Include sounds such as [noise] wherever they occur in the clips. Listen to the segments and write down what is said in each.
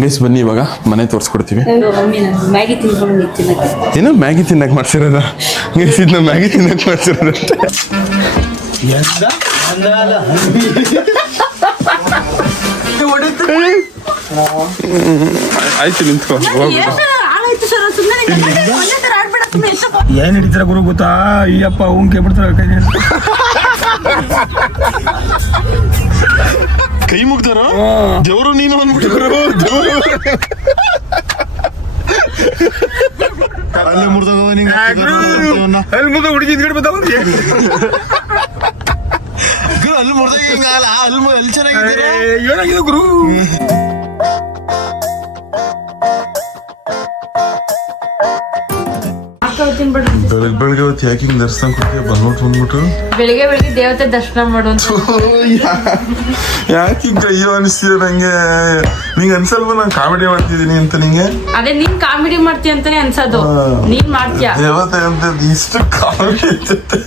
Guys ಬನ್ನಿ ಇವಾಗ. ಮನೆ ತೋರಿಸ್ಕೊಡ್ತೀವಿ. ಮಮ್ಮಿ ನಾನು ಮ್ಯಾಗಿ ತಿನ್ಕೊಂಡು ನಿಂತಿನಕ್ಕೆ ಏನು ಮ್ಯಾಗಿ ತಿನ್ನಕ್ ಮಾಡ್ಸಿರೋದ ಗೈಸ್ ಇದನ್ನ ಮ್ಯಾಗಿ ತಿನ್ನಕ್ ಮಾಡ್ಸಿರೋದಂತೆ ಆಯ್ತು ನಿಂತ್ಕೋ. ಏನ್ ಹಿಡಿತಾರ ಗುರು ಗೊತ್ತಾ? ಅಯ್ಯಪ್ಪ ಅವ್ನ್ ಕೇಳ್ಬಿಡ್ತಾರ ಕೈ ಕೈ ಮುಗ್ದಾರ? ದೇವರು ನೀನು ಬಂದ್ಬಿಟ್ಟಿದ್ರು ಅಲ್ಲೇ ಮುರ್ದಾಗ ಅಲ್ಲಿ ಮುಂದೆ ಹುಡುಗಿ ಹಿಂದ್ಗಡೆ ಬರ್ತಾವ ಅಲ್ಲಿ ಮುರ್ದಾಗ ಹಿಂಗಲ್ಲ ಅಲ್ಲಿ ಅಲ್ಲಿ ಚೆನ್ನಾಗಿದ್ದೀರಾ? ಏನಾಗಿದೆ ಗುರು? ಬೆಳಗ್ಗೆ ಬೆಳಗ್ಗೆ ಅವತ್ತು ಯಾಕೆ ಹಿಂಗೆ ದರ್ಶನ ಕೊಡ್ತೀಯ? ಬಂದ್ಬಿಟ್ಟು ಬಂದ್ಬಿಟ್ಟು. ಬೆಳಿಗ್ಗೆ ಬೆಳಿಗ್ಗೆ ದೇವತೆ ದರ್ಶನ ಮಾಡು ಅಂತ ಯಾಕೆ ಹಿಂಗೆ ಅಯ್ಯೋ ಅನಿಸ್ತೀರ ನಂಗೆ? ನಿಂಗೆ ಅನ್ಸಲ್ವ ನಾನು ಕಾಮಿಡಿ ಮಾಡ್ತಿದ್ದೀನಿ ಅಂತ ನಿಂಗೆ? ಅದೇ ನೀನ್ ಕಾಮಿಡಿ ಮಾಡ್ತೀಯ ಅಂತಾನೆ ಅನ್ಸೋದು. ನೀನ್ ಮಾಡ್ತೀಯ. ದೇವತೆ ಅಂತ ಇಷ್ಟು ಕಾಮಿಡಿ ಇರ್ತೈತೆ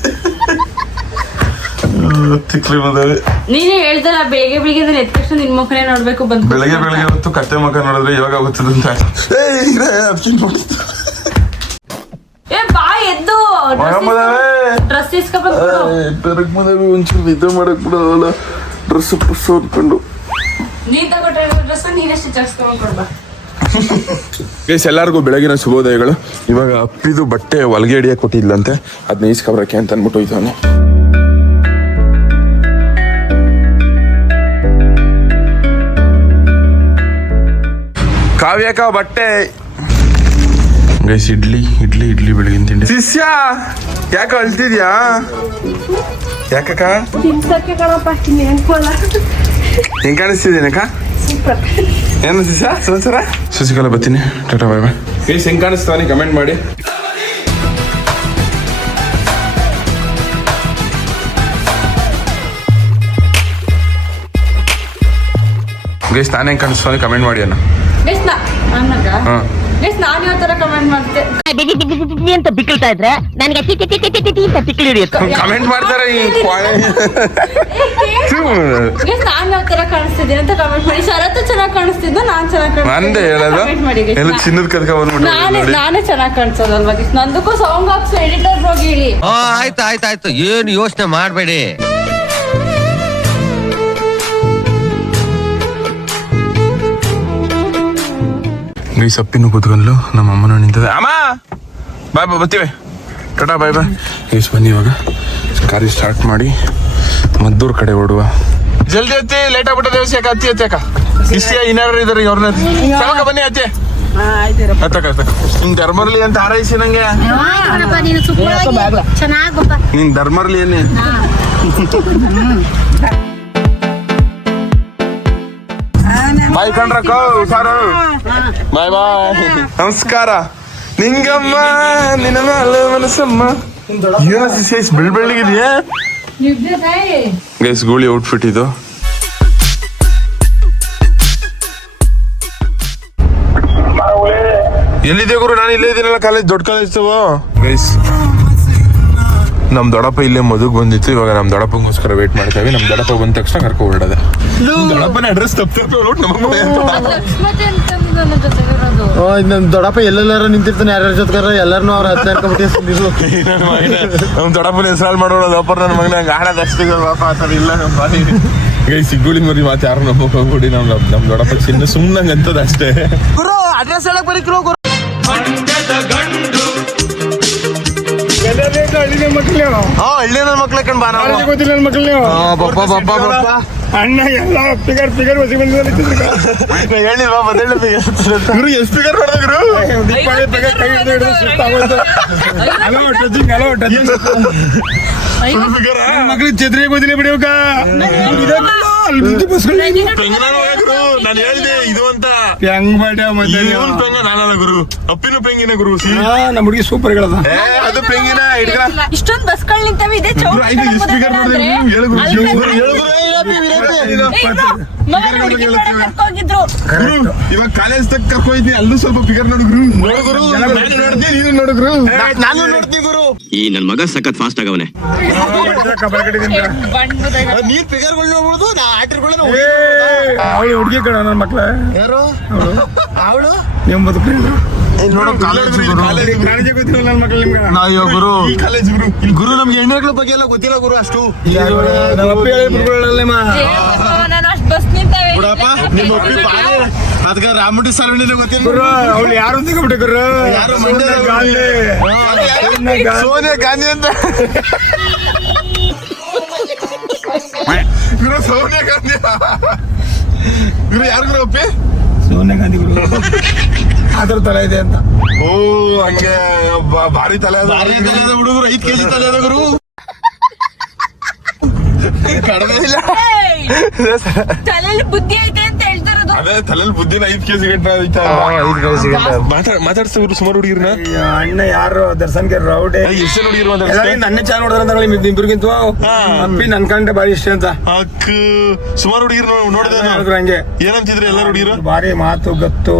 ನೀನೇ ಹೇಳ್ದಲ್ಲ ಬೆಳಿಗ್ಗೆ ಬೆಳಿಗ್ಗೆ ಅದನ್ನ ಎದ್ದ ತಕ್ಷಣ ನಿನ್ ಮುಖನೇ ನೋಡ್ಬೇಕು ಬಂದ್ ಬೆಳಗ್ಗೆ ಬೆಳಗ್ಗೆ ಹೊತ್ತು ಕತ್ತೆ ಮುಖ ನೋಡಿದ್ರೆ ಇವಾಗ ಆಗುತ್ತದೆ ಅಂತ ಏ ಬೆರಗ್ ಮದುವೆ ಒಂಚೂರು ನಿದ್ದೆ ಮಾಡಕ್ ಬಿಡೋಲ್ಲ ಡ್ರೆಸ್ ಪುಸ್ ಕೊಡ್ಬಾ ಗೈಸ್ ಎಲ್ಲರಿಗೂ ಬೆಳಗಿನ ಶುಭೋದಯಗಳು. ಇವಾಗ ಅಪ್ಪಿದು ಬಟ್ಟೆ ಹೊಲ್ಗೆ ಹಿಡಿಯಕ್ಕೆ ಕೊಟ್ಟಿದ್ಲಂತೆ. ಅದನ್ನ ಈಸ್ಕೊಬ್ರಕ್ಕೆ ಅಂತ ಅಂದ್ಬಿಟ್ಟು ಹೋಯ್ತಾನೆ. ಕಾವ್ಯಕ ಬಟ್ಟೆ ಗೈಸ್ ಇಡ್ಲಿ ಇಡ್ಲಿ ಇಡ್ಲಿ ಬೆಳಗಿನ ತಿಂಡಿ. ಶಿಷ್ಯ ಯಾಕೆ ಅಳ್ತಿದ್ಯಾ? ಯಾಕಕ್ಕ? ಹೆಂಗ್ ಕಾಣಿಸ್ತಿದ್ದೀನಕ್ಕ ಏನು ಶಿಷ್ಯ ಸಮಾಚಾರ ಶಶಿಕಲಾ ಬರ್ತೀನಿ. ಟಾಟಾ ಬಾಯ್ ಬಾಯ್. ಗೈಸ್ ಹೆಂಗ್ ಕಾಣಿಸ್ತಾನೆ ಕಮೆಂಟ್ ಮಾಡಿ. ಗೈಸ್ ನಾನು ಹೆಂಗ್ ಕಾಣಿಸ್ತಾನೆ ಕಮೆಂಟ್ ಮಾಡಿ ಅಣ್ಣ. ಹಾ. ಗೈಸ್ ನಾನು ಯಾವ ತರ ಕಮೆಂಟ್ ಮಾಡ್ತೆ ಅಂತ ಬಿಕ್ಕಳ್ತಾ ಇದ್ರೆ ನನಗೆ ಅಂತ ಬಿಕ್ಕಳು ಹಿಡಿಯುತ್ತೆ ಕಮೆಂಟ್ ಮಾಡ್ತಾರೆ ಈ ಗೈಸ್ ನಾನು ಯಾವ ತರ ಕಾಣಿಸ್ತಿದ್ದೀನಿ ಅಂತ ಕಮೆಂಟ್ ಮಾಡಿ ಶರತ್ ಚೆನ್ನಾಗಿ ಕಾಣಿಸ್ತಿದ್ದು ನಾನ್ ಚೆನ್ನಾಗಿ ನಂದೆ ಹೇಳೋದು ಎಲ್ಲ ಚಿನ್ನದ ಕದ್ಕ ಬಂದ್ಬಿಟ್ಟು ನಾನೇ ನಾನೇ ಚೆನ್ನಾಗಿ ಕಾಣಿಸೋದಲ್ವಾ ಗೈಸ್ ನಂದಕ್ಕೂ ಸಾಂಗ್ ಹಾಕ್ಸು ಎಡಿಟರ್ ಹೋಗಿ ಹೇಳಿ ಆಯ್ತು ಆಯ್ತು ಆಯ್ತು ಏನು ಯೋಚನೆ ಮಾಡಬೇಡಿ ಈ ಸಪ್ಪಿನ ಕೂತ್ಕೊಂಡ್ಲು ನಮ್ಮ ಅಮ್ಮನ ನಿಂತದೆ. ಅಮ್ಮ! ಬಾಯ್ ಬಾ ಬರ್ತೀವಿ. ಟಾಟಾ ಬಾಯ್ ಬಾಯ್ ಎಸ್ ಬನ್ನಿ ಇವಾಗ. ಕಾರಿ ಸ್ಟಾರ್ಟ್ ಮಾಡಿ ಮದ್ದೂರ್ ಕಡೆ ಓಡುವ. ಜಲ್ದಿ ಹತ್ತಿ ಲೇಟ್ ಆಗ್ಬಿಟ್ಟದೆ ಯಾಕ ಹತ್ತಿ ಅಕ್ಕ. ಇಷ್ಟೇ ಇನ್ನಾರು ಇದಾರೆ ಅವ್ರನ್ನ ಸಾಕ ಬನ್ನಿ ಅತ್ತೆ. ಹತ್ತಕ ಹತ್ತಕ ನಿಮ್ ಧರ್ಮರ್ಲಿ ಅಂತ ಹಾರೈಸಿ ನಂಗೆ. ನಿಂಗ್ ಧರ್ಮರ್ಲಿ ಏನೇ? [laughs] ಬಾಯ್ ಕಂಡ್ರಕ್ಕ ಹುಷಾರು. ಬಾಯ್ ಬಾಯ್ ನಮಸ್ಕಾರ. ನಿಂಗಮ್ಮ ನಿನ್ನ ಮೇಲೆ ಮನಸ್ಸಮ್ಮ. ಏನೋ ಸಿಸ್ ಬೆಳ್ ಬೆಳ್ಳಿಗಿದೆಯಾ ಗೈಸ್ ಗೋಳಿ ಔಟ್ಫಿಟ್ ಇದು. ಎಲ್ಲಿದೆ ಗುರು? ನಾನು ಇಲ್ಲೇ ಇದ್ದೀನಲ್ಲ ಕಾಲೇಜ್ ದೊಡ್ಡ ಕಾಲೇಜ್ ಗೈಸ್ ನಮ್ ದೊಡ್ಡಪ್ಪ ಇಲ್ಲೇ ಮದುಗ್ ಬಂದಿತ್ತು ಇವಾಗ ನಮ್ ದೊಡ್ಡಪ್ಪಗೋಸ್ಕರ ವೇಟ್ ಮಾಡ್ತೇವೆ ನಮ್ ದೊಡಪ್ಪ ಬಂದ ತಕ್ಷಣ ಕರ್ಕೊ ಹೊರಡದೆ. ದೊಡ್ಡಪ್ಪನ ಅಡ್ರೆಸ್ ನಮ್ಮ ದೊಡ್ಡಪ್ಪ ಎಲ್ಲೆಲ್ಲಾರ ನಿಂತಿರ್ತಾನೆ ಯಾರ್ಯಾರ ಜೊತೆಗಾರ ಎಲ್ಲಾರನು ಅವ್ರ ಹತ್ರ [laughs] ನಮ್ಮ ನಮ್ ದೊಡ್ಡಪ್ಪನ ಹೆಸರು ಮಾಡೋಣ ಅಪ್ಪರ್ ನನ್ನ ಮಗನ. ಗಾಡ ಆಡೋದು ಅಷ್ಟೇ ಪಾಪ ಆ ಥರ ಇಲ್ಲ ನಮ್ಮ ಬಾರಿ ಗೈ ಸಿಗ್ಗುಳಿ ಮರಿ ಮಾತು ಯಾರು ನಂಬಕ್ ಹೋಗ್ಬಿಡಿ. ನಮ್ಮ ನಮ್ ದೊಡ್ಡಪ್ಪ ಚಿನ್ನ ಸುಮ್ಮನೆ ಅಂತದ ಅಷ್ಟೇ. ಗುರು ಅಡ್ರೆಸ್ ಹೇಳಕ್ ಬರೀಕ್ರು ಹಳ್ಳಿನ ಮಕ್ಳು. ಹಾ ಹಳ್ಳಿ ನನ್ನ ಮಕ್ಳ ಕಣ್ ಬಾ ನಾವು. ಗೊತ್ತಿಲ್ಲ ನನ್ನ ಮಕ್ಳು. ನೀವು ಬಪ್ಪ ಬಪ್ಪ ಬಪ್ಪ. ಅಣ್ಣ ಎಲ್ಲ ಫಿಗರ್ ಫಿಗರ್ ಹೊಸಿ ಬಂದಿದ್ದಾರೆ ಗುರು ಸ್ಪೀಕರ್ ಹೊಡೆದ ಗುರು? ದೀಪಾವಳಿ ಕೈ ಹಿಡಿದು ಹಿಡಿದು ಸುಸ್ತಾಗೋಯ್ತು ಹಲೋ ಟಚಿಂಗ್ ಹಲೋ ಟಚಿಂಗ್ ಮಕ್ಳಿಗೆ ಛತ್ರಿ ಗೊತ್ತಿಲ್ಲ ಬಿಡಿಯೋಕ ಅಲ್ಲಿ ಬಿದ್ದು ಬಸ್ಗಳು ನಾನು ಹೇಳಿದೆ ಇದು ಅಂತ. ಹೆಂಗ್ ಮಾಡ್ಯಾವ ಮತ್ತೆ? ಇವನ್ ಪೆಂಗ ನಾನಲ್ಲ ಗುರು. ಅಪ್ಪಿನ ಪೆಂಗಿನ ಗುರು ಸಿ. ಆ, ನಮ್ಮ ಹುಡುಗಿ ಸೂಪರ್ ಹೇಳದ ಏ ಅದು ಪೆಂಗಿನ ಹಿಡ್ಕ ಇಷ್ಟೊಂದು ಬಸ್ಗಳು ನಿಂತವೆ ಇದೆ ಚೌಕ ಇದು ಸ್ಪೀಕರ್ ನೋಡಿದ್ರೆ ಹೇಳು ಗುರು. ಹೇಳು ಗುರು. ಇವಾಗ ಕಾಲೇಜ್ ತಕ್ಕ ಕರ್ಕೊಯ್ತೀನಿ ಅಲ್ಲೂ ಸ್ವಲ್ಪ ಫಿಗರ್ ನೋಡು ಗುರು. ನೋಡು ಗುರು ನಾನು ನೋಡ್ತೀನಿ. ನೀನು ನೋಡು ಗುರು. ನಾನು ನೋಡ್ತೀನಿ ಗುರು. ಈ ನನ್ ಮಗ ಸಖತ್ ಫಾಸ್ಟ್ ಆಗವನೆ. ನೀರ್ ಫಿಗರ್ಗಳು ನೋಡ್ಬೋದು ನಾ ಆಟರ್ಗಳನ್ನ ಅವಳು ಹುಡುಗಿ ಕಣ ನನ್ನ ಮಕ್ಳ. ಯಾರು? ಅವಳು. ನೀವು ಬದುಕಿದ್ರು ನೋಡೋ ಕಾಲೇಜ್ ಗುರು. ಗುರು. ಈ ಕಾಲೇಜ್ ಗುರು. ಗುರು ನಮ್ಗೆ ಹೆಣ್ಮಕ್ಳ ಬಗ್ಗೆ ಎಲ್ಲ ಗೊತ್ತಿಲ್ಲ ಗುರು ಅಷ್ಟು. ಅದ್ಕ ರಾಮುಟಿ ಸರ್ವಣಿನ ಗೊತ್ತಿಲ್ಲ ಗುರು ಅವ್ಳು ಯಾರು ಅಂತ ಬಿಟ್ಟೆ ಗುರು? ಸೋನಿಯಾ ಗಾಂಧಿ. ಸೋನಿಯಾ ಗಾಂಧಿ ಅಂತ. ಗುರು ಸೋನಿಯಾ ಗಾಂಧಿ. ಗುರು ಯಾರು ಗುರು ಅಪ್ಪಿ? ಸೋನಿಯಾ ಗಾಂಧಿ ಗುರು. ಅದ್ರ ತಲೆ ಇದೆ ಅಂತ. ಓ ಹಂಗೆ ಬಾ- ಭಾರಿ ತಲೆ ಅದ. ಇದೆ ಹುಡುಗರು ಐದ್ ಕೆಜಿ ತಲೆ ಅದ ಗುರು. [laughs] ಕಡಿಮೆ ಇಲ್ಲ. [laughs] ತಲೆಯಲ್ಲಿ ಬುದ್ಧಿ ಐತೆ ಅದೇ ತಲೆಯಲ್ಲಿ ಬುದ್ಧಿನ ಐದು ಕೆಜಿ ಗಂಟೆ ಐತಾ ಐದ್ ಕೆಜಿ ಮಾತಾಡ್ಸ ಸುಮಾರು ಹುಡುಗಿರ್ನ? ಅಣ್ಣ ಯಾರು? ದರ್ಶನ್ಗೆ ರೌಡೆ. ಎಷ್ಟು ಹುಡುಗಿರು ನನ್ನೇ ಚಾಲ್ ನೋಡಿದ್ರ ಅಂತ ಇಬ್ಬರಿಗಿಂತ ಅಪ್ಪಿ ನನ್ ಕಂಡ್ರೆ ಬಾರಿ ಇಷ್ಟ ಅಂತ. ಅಕ್ಕ ಸುಮಾರು ಹುಡುಗಿರು ನೋಡಿದ್ರೆ ಹಂಗೆ. ಏನಂತಿದ್ರು ಎಲ್ಲ ಹುಡುಗಿರು? ಬಾರಿ ಮಾತು ಗತ್ತು.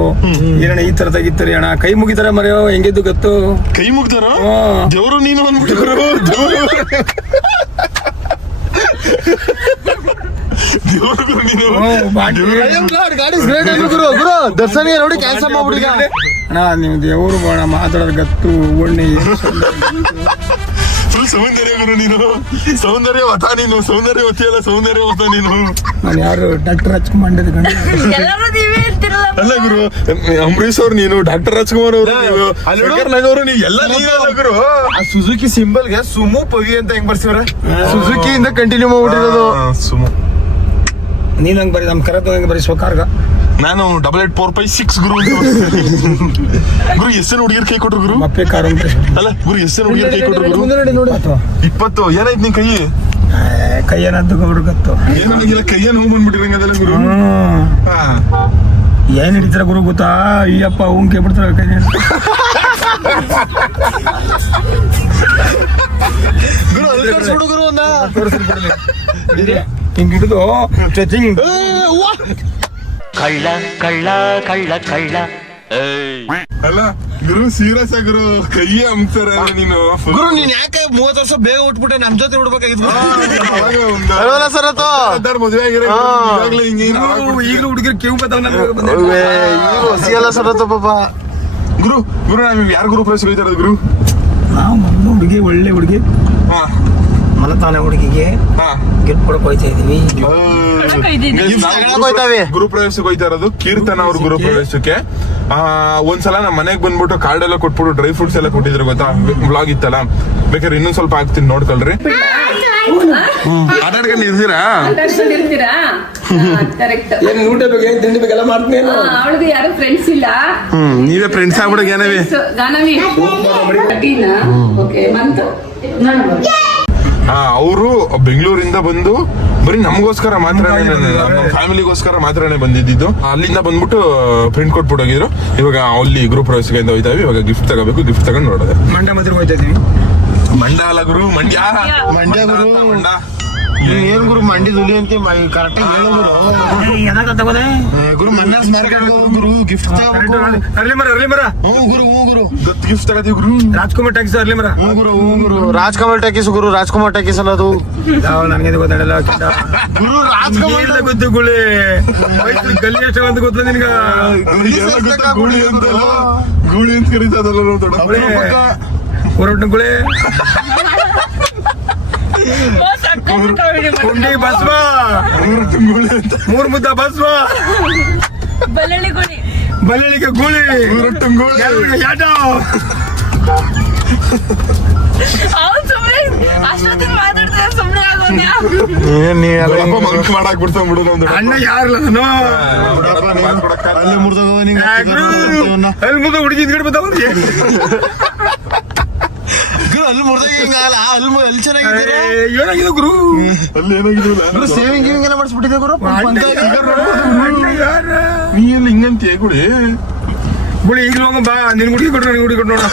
ಏನಣ್ಣ ಈ ತರ ತೆಗಿತಾರೆ ಅಣ್ಣ. ಕೈ ಮುಗಿತಾರ ಮರೆಯೋ ಹೆಂಗಿದ್ದು ಗತ್ತು? ಕೈ ಮುಗ್ದಾರ? ಹ್ಮ್. ದೇವರು ನೀನು ಅಂದ್ಬಿಟ್ಟರು [laughs] ದೇವರು ದೇವರು ನೀನು ಹ್ಮ್, ಬಾರಿ. ಗಾಡಿ ಅಂದ್ರೆ ಗುರು ಗುರು ದರ್ಶನಿಗೆ ನೋಡಿ ಕ್ಯಾನ್ಸಲ್ ಮಾಡ್ಬಿಡಿ ಅಣ್ಣ ನೀವು ದೇವರು ಬಾಣ ಮಾತಾಡೋದು ಗತ್ತು ಒಣ್ಣೆ ಫುಲ್ ಸೌಂದರ್ಯ ಗುರು ನೀನು. ಸೌಂದರ್ಯ ವತ ನೀನು ಸೌಂದರ್ಯ ವತಿಯಲ್ಲ ಸೌಂದರ್ಯ ವತ ನೀನು. ನಾನು ಯಾರು ಡಾಕ್ಟರ್ ರಾಜ್ಕುಮಾರ್ ಅಲ್ಲ ಗುರು ಅಂಬರೀಶ್ ಅವ್ರು ನೀನು ಡಾಕ್ಟರ್ ರಾಜ್ಕುಮಾರ್ ಅವರು ನಗರ ಶಂಕರ್ ನಾಗ್ ಅವರು ನೀವು ಎಲ್ಲ ನೀನಲ್ಲ ಗುರು. ಆ ಸುಜುಕಿ ಸಿಂಬಲ್ಗೆ ಸುಮು ಪವಿ ಅಂತ ಹೆಂಗ್ ಬರ್ಸಿವ್ರ? ಸುಜುಕಿ ಇಂದ ಕಂಟಿನ್ಯೂ ಮಾಡ್ಬಿಟ್ಟಿರೋದು. ಸುಮ. ನೀನ್ ಹಂಗ್ ಬರಿ ನಮ್ ಕರೆದು ಹಂಗೆ ಬರೀ ಸ್ವಕಾರ್ಗ. ನಾನು double eight four five six ಗುರು ಅಂತ ಎಸ್ ಗುರು ಎಷ್ಟೇನು ಹುಡುಗಿರ್ ಕೈ ಕೊಟ್ರು ಗುರು? ಮಪ್ಪೆ ಕಾರು ಅಂತ ಅಲ್ಲ ಗುರು ಎಷ್ಟೇನು ಹುಡುಗಿರ್ ಕೈ ಕೊಟ್ರು ಗುರು? ನೋಡಿ ನೋಡಿ ಅಥವಾ ಇಪ್ಪತ್ತು ಏನಾಯ್ತು ನಿನ್ ಕೈ? ಕೈ ಏನದ್ದು ಗತ್ತು. ಏನಾಗಿಲ್ಲ ಕೈಯ ನೋವು ಬಂದ್ಬಿಟ್ಟಿರಂಗ ಅದೆಲ್ಲ ಗುರು? ಹ್ಮ್. ಹಾ. ಏನ್ ಹಿಡಿತಾರ ಗುರು ಗೊತ್ತಾ? ಅಯ್ಯಪ್ಪ ಉಂಕೆ ಬಿಡ್ತಾರ ಕೈ ಗುರು ಅಲ್ಲಿ ತೋರ್ಸ್ಬಿಡು ಗುರು ಅವ್ನ. ಹಿಂಗ್. ಹಿಡಿದು ಸ್ಟ್ರೆಚಿಂಗ್ ಕಳ್ಳ ಕಳ್ಳ ಕಳ್ಳ ಕಳ್ಳ. ಅಲ್ಲ ಗುರು ಸೀರಿಯಸ್ ಗುರು. ಕೈ ಅಮ್ತಾರೆ ನೀನು. ಗುರು ನೀನ್ ಯಾಕೆ ಮೂವತ್ತು ವರ್ಷ ಬೇಗ ಉಟ್ಬಿಟ್ಟೆ? ನಮ್ ಜೊತೆ ಉಡ್ಬೇಕಾಗಿತ್ತು ಮದ್ವೆ ಆಗಿರೋ. ಈಗಲೂ ಹುಡುಗರು ಕೇವ್ ಈಗ ಹೊಸಿಯಲ್ಲ ಪಾಪ. ಗುರು ಗುರು ನಾವ್ ಯಾರು ಗುರು ಪ್ರವೇಶ ಗುರು? ನಾವು ಹುಡುಗಿ ಒಳ್ಳೆ ಹುಡುಗಿ. ಹಾ. ಮಲತಾನೆ ಹುಡುಗಿಗೆ ಹಾ. ಗಿಫ್ಟ್ ಕೊಡಕ್ ಹೋಯ್ತಾ ಇದೀವಿ. ಗುರು ಪ್ರವೇಶಕ್ಕೆ ಹೋಯ್ತಾ ಇರೋದು ಕೀರ್ತನ ಅವ್ರ ಗುರು ಪ್ರವೇಶಕ್ಕೆ. ಆ ಒಂದ್ಸಲ ನಮ್ಮ ಮನೆಗೆ ಬಂದ್ಬಿಟ್ಟು ಕಾರ್ಡ್ ಎಲ್ಲ ಕೊಟ್ಬಿಟ್ಟು ಡ್ರೈ ಫ್ರೂಟ್ಸ್ ಎಲ್ಲ ಕೊಟ್ಟಿದ್ರು ಗೊತ್ತಾ? ಬ್ಲಾಗ್ ಇತ್ತಲ್ಲ? ಬೇಕಾದ್ರೆ ಇನ್ನೊಂದ್ ಸ್ವಲ್ಪ ಹಾಕ್ತೀನಿ ನೋಡ್ಕೊಳ್ರಿ. ಆಟಾಡ್ಕೊಂಡು ಇರ್ತೀರಾ ಏನ್ ಊಟ ಬೇಕು ಏನ್ ತಿಂಡಿ ಬೇಕೆಲ್ಲ ಮಾಡ್ತೀನಿ ಅವಳಿಗೆ ಯಾರು ಫ್ರೆಂಡ್ಸ್ ಇಲ್ಲ. ಹ್ಮ್ ನೀವೇ ಫ್ರೆಂಡ್ಸ್ ಆಗ್ಬಿಡ ಗಾನವಿ. ಗಾನವಿ. ಓಕೆ ಮಂತು. ಅವರು ಬೆಂಗಳೂರಿಂದ ಬಂದು ಬರೀ ನಮಗೋಸ್ಕರ ಮಾತ್ರ ಫ್ಯಾಮಿಲಿಗೋಸ್ಕರ ಮಾತ್ರನೇ ಬಂದಿದ್ದು. ಅಲ್ಲಿಂದ ಬಂದ್ಬಿಟ್ಟು ಪ್ರಿಂಟ್ ಕೊಟ್ಬಿಟ್ಟು ಹೋಗಿದ್ರು. ಇವಾಗ ಅಲ್ಲಿ ಗ್ರೂಪ್ ಪ್ರವೇಶಕ್ಕೆ ಹೋಯ್ತಾ ಹೋಯ್ತಾವೆ ಇವಾಗ ಗಿಫ್ಟ್ ತಗೋಬೇಕು ಗಿಫ್ಟ್ ತಗೊಂಡು ನೋಡೋದೇ ಮಂಡ್ಯ ಮಾತ್ರ ಹೋಯ್ತಾ ಇದೀವಿ ಮಂಡ ಅಲ್ಲ ಗುರು ಮಂಡ್ಯ. ಮಂಡ್ಯ ಗುರು. ಮಂಡ ನೀನ್ ಏನ್ ಗುರು ಮಂಡಿ ದುಲಿ ಅಂತ? ಕರೆಕ್ಟ್ ಹೇಳು ಗುರು. ಎದಾಗ ತಗೋದೆ ಗುರು ಮನ್ನ ಸ್ಮಾರಕ ಗುರು. ಗಿಫ್ಟ್ ಅರ್ಲಿ ಮರ ಅರ್ಲಿ ಮರ. ಹ್ಞೂ ಗುರು ಹ್ಞೂ ಗುರು. ಗಿಫ್ಟ್ ತಗೋತೀವಿ ಗುರು. ರಾಜ್ಕುಮಾರ್ ಟ್ಯಾಕ್ಸ್ ಅರ್ಲಿ ಮರ. ಹ್ಞೂ ಗುರು ಹ್ಞೂ ಗುರು. ರಾಜ್ಕಮಲ್ ಟಾಕೀಸ್ ಗುರು ರಾಜ್ಕುಮಾರ್ ಟಾಕೀಸ್ ಅನ್ನೋದು. ಅದು ಯಾವ ನನಗೆ ಗೊತ್ತಾಡಲ್ಲ ಗುರು ರಾಜ್ಕಮಲ್ ಗೊತ್ತು ಗುಳಿ? ಗಲ್ಲಿ ಎಷ್ಟು ಅಂತ ಗೊತ್ತ ನಿನ್ಗ? ಗುಳಿ ಗೊತ್ತಾ? ಗುಳಿ ಅಂತ ಕರೀತದಲ್ಲ ಹೊರಟ ಗುಳಿ? ಕುಂಡಿ ಬಸ್ವ. ಮೂರ್ ಮುದ್ದ ಬಸ್ವ. ಬಲ್ಲಳಿಗೆ ಗೂಳಿ. ಯಾಟ. ಮಾಡಾಕ್ ಬಿಡ್ತಾವ್ ಬಿಡು ನಮ್ದು ಅಣ್ಣ ಯಾರಲ್ಲ ಅಲ್ಲಿ ಅಲ್ಲಿ ಹುಡುಗಿ ಅಲ್ಲಿ ಮುರ್ದಾಗ ಹಿಂಗಲ್ಲ ಅಲ್ಲಿ ಅಲ್ಲಿ ಚೆನ್ನಾಗಿದೆ ಏನಾಗಿದೆ ಗುರು? ಅಲ್ಲಿ ಗುರು? ಸೇವಿಂಗ್ ಗಿವಿಂಗ್ ಎಲ್ಲ ಮಾಡಿಸ್ಬಿಟ್ಟಿದೆ ಗುರು? ನೀ ಎಲ್ಲ ಹಿಂಗಂತೀಯ ಗುಡಿ? ಬಿಡಿ ಈಗಲೂ ಬಾ. ನಿನ್ ಹುಡುಗಿ ಕೊಟ್ರು ನಿನ್ ಹುಡುಗಿ ಕೊಟ್ಟು ನೋಡ.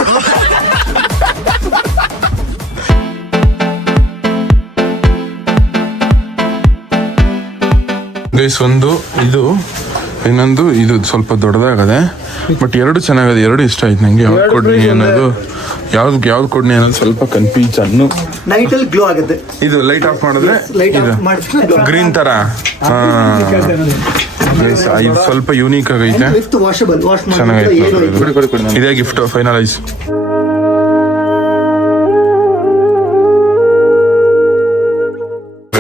ಗೈಸ್ ಒಂದು ಇದು ಇನ್ನೊಂದು ಇದು ಸ್ವಲ್ಪ ದೊಡ್ಡದಾಗದೆ ಬಟ್ ಎರಡು ಚೆನ್ನಾಗದೆ ಎರಡು ಇಷ್ಟ ಆಯ್ತು ನಂಗೆ. ಯಾವ್ದು ಕೊಡ್ನಿ ಅನ್ನೋದು. ಯಾವ್ದು ಯಾವ್ದು ಕೊಡ್ನಿ ಅನ್ನೋದು ಸ್ವಲ್ಪ ಕನ್ಫ್ಯೂಷನ್ ನೈಟ್ ಅಲ್ಲಿ ಗ್ಲೋ ಆಗುತ್ತೆ. ಇದು ಲೈಟ್ ಆಫ್ ಮಾಡಿದ್ರೆ ಗ್ರೀನ್ ತರ. ಇದು ಸ್ವಲ್ಪ ಯೂನಿಕ್ ಆಗೈತೆ. ಚೆನ್ನಾಗೈತೆ. ಇದೇ ಗಿಫ್ಟ್ ಫೈನಲೈಸ್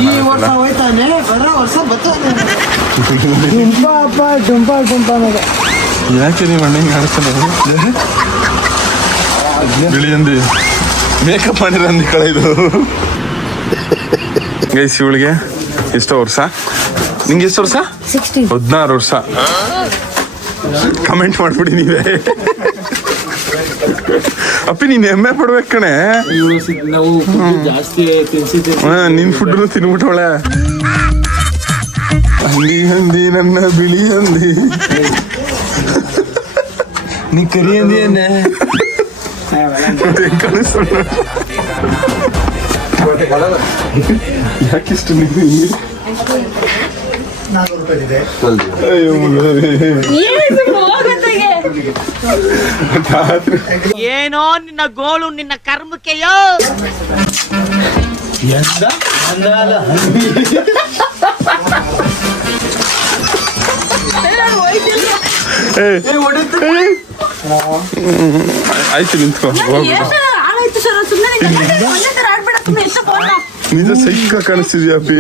ಈ ವರ್ಷ ಹೋಯ್ತಾನೆ ಬರೋ ವರ್ಷ ಬರ್ತಾನೆ ಡುಂಪ ಅಪ್ಪ ಡುಂಪ ಡುಂಪ ಅನ್ನೋದು ಯಾಕೆ ನೀವು ಅಣ್ಣ ಆಡ್ತಾನೆ ಬಿಳಿ ಅಂದಿ. ಮೇಕಪ್ ಮಾಡಿರೋ ಅಂದಿ ಕಳೆ ಇದು. ಗೈಸ್ ಇವಳಿಗೆ ಎಷ್ಟು ವರ್ಷ? ನಿಂಗೆ ಎಷ್ಟು ವರ್ಷ? ಹದಿನಾರು ವರ್ಷ. ಕಮೆಂಟ್ ಮಾಡ್ಬಿಡಿ ನೀವೇ. ಅಪ್ಪಿ ನೀನ್ ಹೆಮ್ಮೆ ಪಡ್ಬೇಕು ಕಣೆ. ನಿನ್ ಫುಡ್ ತಿನ್ಬಿಟ್ಟವಳೆ. ಹಂದಿ ಹಂದಿ ನನ್ನ ಬಿಳಿ ಹಂದಿ. ನೀ ಕರಿ ಹಂದಿ ಕಾಣಿಸ್ತಾಳೆ? ಯಾಕಿಷ್ಟು ನೀವು. ಏನು ಏನೋ ನಿನ್ನ ಗೋಳು ನಿನ್ನ ಕರ್ಮಕ್ಕೆಯೋ? ಏ, ಎಷ್ಟು ಫೋನ್ ನಿಜ ಸೈಕ ಕಾಣಿಸ್ತಿದ್ಯಾಪಿ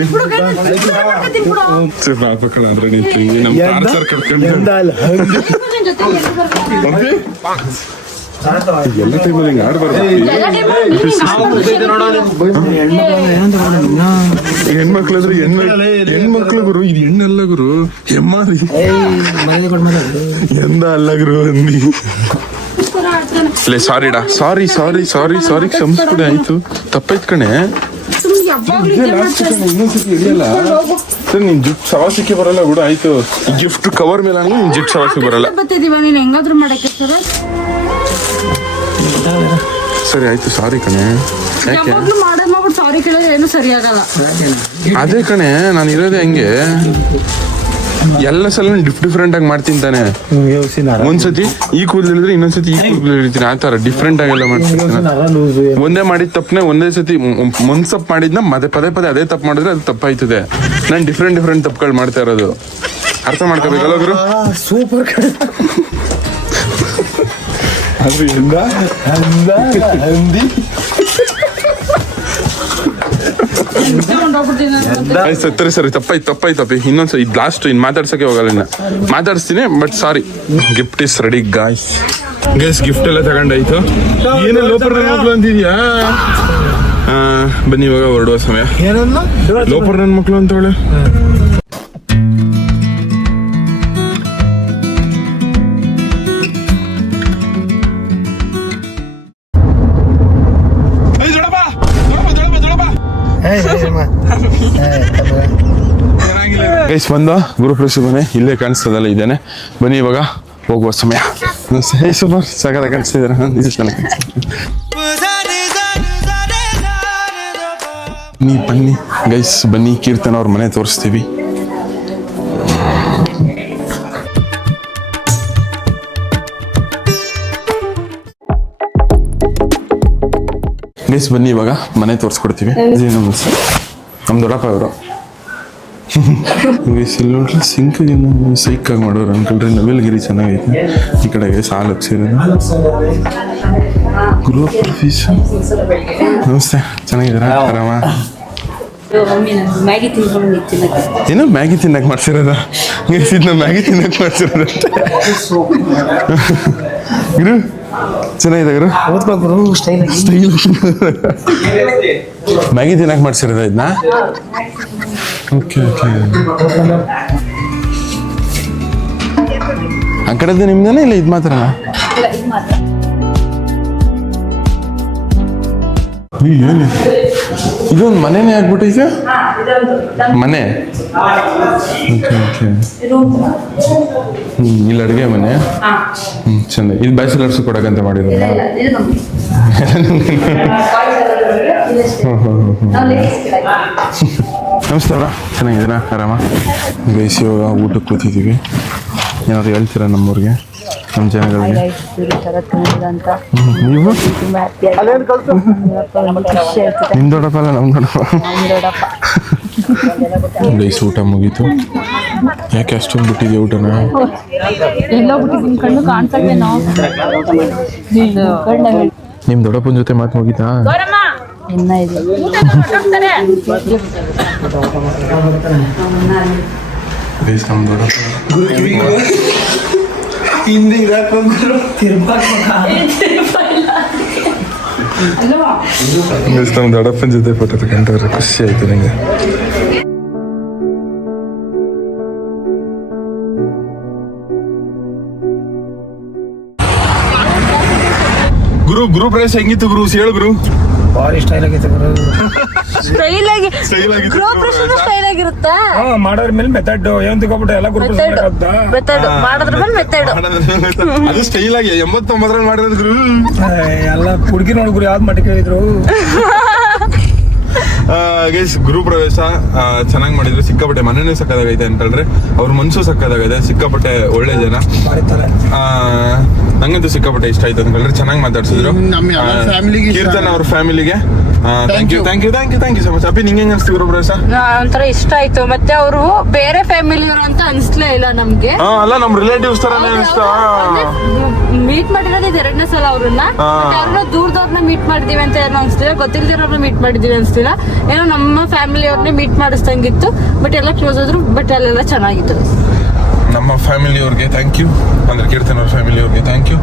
ಹಾಕಳ ಅಂದ್ರೆ ನಿಂತು. ನಮ್ಮ ಟಾರ್ಚರ್ ಕಟ್ಕೊಂಡು ಎಲ್ಲ ಟೈಮಲ್ಲಿ ಹಿಂಗೆ ಆಡ್ಬಾರ್ದು ಹೆಣ್ಮಕ್ಳು ಅಂದ್ರೆ ಹೆಣ್ಣು ಹೆಣ್ಮಕ್ಳು ಗುರು ಇದು ಹೆಣ್ಣಲ್ಲ ಗುರು ಹೆಮ್ಮಾರಿ. ಎಂದ ಅಲ್ಲ ಗುರು ಅಂದಿ. ಲೇ ಸಾರಿಡಾ ಸಾರಿ ಸಾರಿ ಸಾರಿ ಸಾರಿ ಕ್ಷಮಿಸ್ಬಿಡಿ ಆಯ್ತು. ತಪ್ಪಾಯ್ತು ಕಣೆ. ಸರ್ ನಿನ್ ಜುಟ್ ಸವಾಸಕ್ಕೆ ಬರಲ್ಲ ಬಿಡು ಆಯ್ತು. ಗಿಫ್ಟ್ ಕವರ್ ಮೇಲೆ ಅಂದ್ರೆ ನಿನ್ ಜಿಪ್ ಸವಾಸಿ ಬರಲ್ಲ. ಬರ್ತಿದೀವ ನೀನ್ ಹೆಂಗಾದ್ರೂ ಮಾಡಕ್ಕೆ ಸರ್? ಸರಿ ಆಯ್ತು ಸಾರಿ ಕಣೆ. ಯಾಕೆ? ಯಾವಾಗ್ಲೂ ಮಾಡೋದ್ ಮಾಡ್ಬಿಟ್ಟು ಸಾರಿ ಕೇಳಿದ್ರೆ ಏನು ಸರಿ ಆಗಲ್ಲ. ಅದೇ ಕಣೆ ನಾನು ಇರೋದೇ ಹಂಗೆ. ಎಲ್ಲ ಸಲ ಡಿಫ್ ಡಿಫ್ರೆಂಟ್ ಆಗಿ ಮಾಡ್ತೀನಿ ತಾನೆ. ಒಂದ್ಸತಿ ಈ ಕೂದಲಿದ್ರೆ ಇನ್ನೊಂದ್ಸತಿ ಈ ಕೂದಲು ಇಳಿತೀನಿ ಆ ತರ ಡಿಫ್ರೆಂಟ್ ಆಗೆಲ್ಲ ಮಾಡ್ತೀನಿ ಒಂದೇ ಮಾಡಿದ ತಪ್ಪನೆ ಒಂದೇ ಸತಿ ಮುನ್ಸಪ್ ಮಾಡಿದ್ನ ಮತ್ತೆ ಪದೇ ಪದೇ ಅದೇ ತಪ್ಪು ಮಾಡಿದ್ರೆ ಅದು ತಪ್ಪಾಯ್ತದೆ. ನಾನು ಡಿಫ್ರೆಂಟ್ ಡಿಫ್ರೆಂಟ್ ತಪ್ಪುಗಳು ಮಾಡ್ತಾ ಇರೋದು. ಅರ್ಥ ಮಾಡ್ಕೋಬೇಕಲ್ಲ ಗುರು? ಸೂಪರ್ ಅದು ಸರ್ ಸರಿ ಸರಿ ತಪ್ಪಾಯ್ತು ತಪ್ಪಾಯ್ತು ತಪ್ಪಿ ಇನ್ನೊಂದ್ಸರಿ ಇದು ಲಾಸ್ಟ್ ಇನ್ನು ಮಾತಾಡ್ಸಕ್ಕೆ ಹೋಗಲ್ಲ ಇನ್ನ ಮಾತಾಡಿಸ್ತೀನಿ but sorry gift is ready guys guys gift ಎಲ್ಲ ತಗೊಂಡಾಯ್ತು. ಏನೋ ಲೋಪರ್ ನನ್ನ ಮಕ್ಳು ಅಂತಿದ್ಯಾ ಆ, ಬನ್ನಿ ಇವಾಗ ಹೊರಡುವ ಸಮಯ. ಲೋಪರ್ ಲೋಪರ್ ನನ್ನ ಮಕ್ಳು ಅಂತವಳೆ ಗೈಸ್ ಬಂದ ಮನೆ ಇಲ್ಲೇ ಕಾಣಿಸ್ತದಲ್ಲ ಇದ್ದೇನೆ ಬನ್ನಿ ಇವಾಗ ಹೋಗುವ ಸಮಯ. ಸೂಪರ್ ಸಗದ ಕಾಣಿಸ್ತಿದ್ದಾರೆ ನೀ ಬನ್ನಿ. ಗೈಸ್ ಬನ್ನಿ. ಕೀರ್ತನ ಅವ್ರ ಮನೆ ತೋರಿಸ್ತೀವಿ. ಗೈಸ್ ಬನ್ನಿ ಇವಾಗ ಮನೆ ತೋರಿಸ್ಕೊಡ್ತೀವಿ. ನಮ್ಮ ದೊಡ್ಡಪ್ಪ ಇವರು ಇಲ್ಲಿ ನೋಡ್ರಿ ಸಿಂಕ್ ಸೈಕ್ ಆಗಿ ಮಾಡೋರು ಅನ್ಕೊಳ್ರಿ ನವಿಲ್ಗಿರಿ ಚೆನ್ನಾಗೈತೆ. ಈ ಕಡೆಗೆ ಸಾಲ ಹಚ್ಚಿರೋದು ನಮಸ್ತೆ. ಚೆನ್ನಾಗಿದ್ದೀರಾ? ಆರಾಮ? ಏನೋ ಮ್ಯಾಗಿ ತಿನ್ನಕ್ ಮಾಡ್ಸಿರೋದ? ಇದನ್ನ ಮ್ಯಾಗಿ ತಿನ್ನಕ್ ಮಾಡ್ಸಿರೋದ ಗುರು ಚೆನ್ನಾಗಿದೆ ಗುರು ಸ್ಟೈಲ್ ಸ್ಟೈಲ್ ಮ್ಯಾಗಿ ತಿನ್ನಕ್ ಮಾಡ್ಸಿರೋದ ಇದನ್ನ ಓಕೆ ಓಕೆ ಆ ಕಡೆದು ನಿಮ್ದೇನೆ ಇಲ್ಲ ಇದು ಮಾತ್ರ. ಏನು ಇದೊಂದು ಮನೆನೇ ಆಗ್ಬಿಟ್ಟೈತೆ ಮನೆ? Okay okay. ಹ್ಮ್, ಇಲ್ಲಿ ಅಡುಗೆ ಮನೆ? ಹ್ಮ್, ಚೆಂದ. ಇದು ಬ್ಯಾಚುಲರ್ಸ್ ಕೊಡಕಂತ ಮಾಡಿರೋದು. ನಮಸ್ಕಾರ. ಚೆನ್ನಾಗಿದ್ದೀರಾ? ಆರಾಮ? ಬೇಸಿ ಇವಾಗ ಊಟಕ್ಕೆ ಕೂತಿದ್ದೀವಿ. ಏನಾದ್ರು ಹೇಳ್ತೀರಾ ನಮ್ಮೂರಿಗೆ? ನಮ್ಮ ಅಂತ. ನೀವು? ನಿಮ್ಮ ದೊಡ್ಡಪ್ಪ ಅಲ್ಲ ನಮ್ ದೊಡ್ಡಪ್ಪ. ಗೈಸ್ ಊಟ ಮುಗೀತು. ಯಾಕೆ ಅಷ್ಟೊಂದು ಬಿಟ್ಟಿದೆ ಊಟನ? ನಿಮ್ಮ ಬಿಟ್ಟು ನಿಮ್ ಕಣ್ಣು ಕಾಣ್ಸಲ್ವೇನೋ ನಿಮ್ ದೊಡ್ಡಪ್ಪನ ಜೊತೆ ಮಾತು ಮುಗೀತಾ? ಇನ್ನ ಇದೆ ಗೈಸ್ ನಮ್ಮ ದೊಡ್ಡಪ್ಪ. ಹಿಂದೆ ಇದಾಕೊಂಡು ತಿರ್ಬಾಕ್ ಗೈಸ್ ನಮ್ಮ ದೊಡ್ಡಪ್ಪನ ಜೊತೆ ಫೋಟೋ ತಗೊಂಡ್ರೆ ಖುಷಿ ಆಯ್ತು ನಂಗೆ. ಗುರು ಗುರು ಪ್ರವೇಶ ಹೆಂಗಿತ್ತು ಗುರು? ಹೇಳು ಗುರು. ಭಾರಿ ಸ್ಟೈಲ್ ಆಗೈತೆ ಗುರು. ಸ್ಟೈಲ್ ಆಗಿ Style ಆಗಿತ್ತು ಸ್ಟೈಲ್ ಆಗಿರುತ್ತಾ? ಹಾ ಮಾಡೋದ್ರ ಮೇಲೆ ಮೆಥಡ್ ಏನ್ ತಗೊಬಿಟ್ಟು ಎಲ್ಲ ಗ್ರೂಪ್ ಮೆಥಡ್ ಮೆಥಡ್ ಮಾಡೋದ್ರ ಮೇಲೆ ಮೆಥಡ್ ಅದು ಸ್ಟೈಲ್ ಆಗಿ ಎಂಬತ್ತೊಂಬತ್ತರಲ್ಲಿ ಮಾಡಿರೋದು ಗುರು. ಎಲ್ಲ ಹುಡುಗಿ ನೋಡಿ ಗುರು ಯಾವ್ದು ಮಾಡಿ ಕೇಳಿದ್ರು [laughs] ಗೈಸ್ ಗುರು ಪ್ರವೇಶ ಚೆನ್ನಾಗಿ ಮಾಡಿದ್ರು. ಸಿಕ್ಕಾಪಟ್ಟೆ ಮನೇನೆ ಸಕ್ಕದಾಗೈತೆ ಅಂತ ಹೇಳಿದ್ರೆ ಅವ್ರ ಮನ್ಸು ಸಕ್ಕದಾಗೈತೆ ಸಿಕ್ಕಾಪಟ್ಟೆ ಒಳ್ಳೆ ಜನ. ಆ, ನಂಗಂತೂ ಸಿಕ್ಕಾಪಟ್ಟೆ ಇಷ್ಟ ಆಯ್ತು ಅಂತ ಹೇಳಿದ್ರೆ ಚೆನ್ನಾಗಿ ಮಾತಾಡ್ಸಿದ್ರು. ಕೀರ್ತನ್ ಅವ್ರ ಫ್ಯಾಮಿಲಿಗೆ thank you thank you thank you thank you so much ಅಪ್ಪಿ ನಿಂಗೆ ಅನಿಸ್ತು ಅನ್ಸ್ತು ಗುರು ಪ್ರವೇಶ ಒಂಥರ ಇಷ್ಟ ಆಯ್ತು. ಮತ್ತೆ ಅವರು ಬೇರೆ ಫ್ಯಾಮಿಲಿ ಅಂತ ಅನ್ಸ್ಲೇ ಇಲ್ಲ ನಮ್ಗೆ. ಹಾ ಅಲ್ಲ ನಮ್ಮ ರಿಲೇಟಿವ್ಸ್ ತರನೇ ಅನಿಸ್ತು. ಮೀಟ್ ಮಾಡಿರೋದು ಇದು ಎರಡನೇ ಸಲ ಅವ್ರನ್ನ. ಯಾರನ್ನ ದೂರದವ್ರನ್ನ ಮೀಟ್ ಮಾಡಿದೀವಿ ಅಂತ ಏನೋ ಅನ್ಸ್ತಿಲ್ಲ ಗೊತ್ತಿಲ್ದಿರೋರ್ನ ಮೀಟ್ ಮಾಡಿದೀವಿ ಅನ್ಸ್ತಿಲ್ಲ. ಏನೋ ನಮ್ಮ ಫ್ಯಾಮಿಲಿ ಅವ್ರನ್ನೇ ಮೀಟ್ ಮಾಡಿಸ್ದಂಗಿತ್ತು. ಬಟ್ ಎಲ್ಲ ಕ್ಲೋಸ್ ಆದ್ರು. ಬಟ್ ಅಲ್ಲೆಲ್ಲ ಚೆನ್ನಾಗಿತ್ತು. ನಮ್ಮ ಫ್ಯಾಮಿಲಿ ಅವ್ರಿಗೆ ಥ್ಯಾಂಕ್ ಯು ಅಂದ್ರೆ ಕೀರ್ತನ್ ಅವ್ರ ಫ್ಯಾಮಿಲಿ ಅವ್ರಿಗೆ ಥ್ಯಾಂಕ್ ಯು